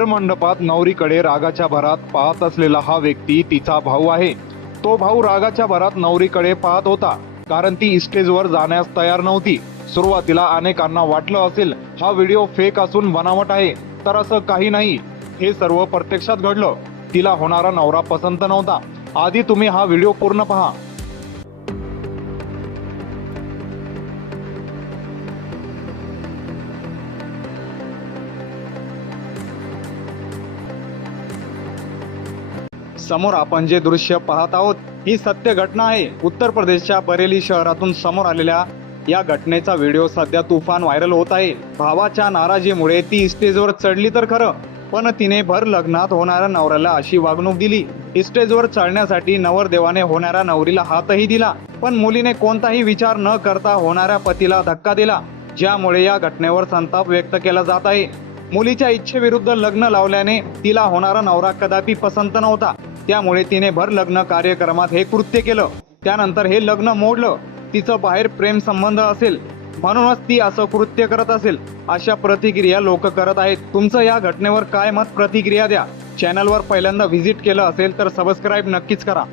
भर मंडपात नवरीकडे रागाच्या भरात पाहत असलेला हा व्यक्ती तिचा भाऊ आहे। तो भाऊ रागाच्या भरात नवरीकडे पाहत होता, कारण ती स्टेजवर जाण्यास तयार नव्हती। सुरुवातीला अनेकांना वाटलं असेल हा व्हिडिओ फेक असून बनावट आहे, तर असं काही नाही। हे सर्व प्रत्यक्षात घडलं। तिला होणारा नवरा पसंत नव्हता। आधी तुम्ही हा व्हिडिओ पूर्ण पहा। समोर आपण जे दृश्य पाहत आहोत ही सत्य घटना आहे। उत्तर प्रदेशच्या बरेली शहरातून समोर आलेल्या या घटनेचा व्हिडिओ सध्या तुफान व्हायरल होत आहे। भावाच्या नाराजीमुळे ती स्टेजवर चढली तर खरं, पण तिने भर लग्नात होणाऱ्या नवऱ्याला अशी वागणूक दिली। स्टेजवर चढण्यासाठी नवरदेवाने होणाऱ्या नवरीला हातही दिला, पण मुलीने कोणताही विचार न करता होणाऱ्या पतीला धक्का दिला, ज्यामुळे या घटनेवर संताप व्यक्त केला जात आहे। मुलीच्या इच्छेविरुद्ध लग्न लावल्याने तिला होणारा नवरा कदापि पसंत नव्हता, त्यामुळे तिने भर लग्न कार्यक्रमात हे कृत्य केलं। त्यानंतर हे लग्न मोडलं। तिचं बाहेर प्रेम संबंध असेल म्हणूनच ती असं कृत्य करत असेल, अशा प्रतिक्रिया लोक करत आहेत। तुमचं या घटनेवर काय मत, प्रतिक्रिया द्या। चॅनलवर पहिल्यांदा व्हिजिट केलं असेल तर सबस्क्राईब नक्कीच करा।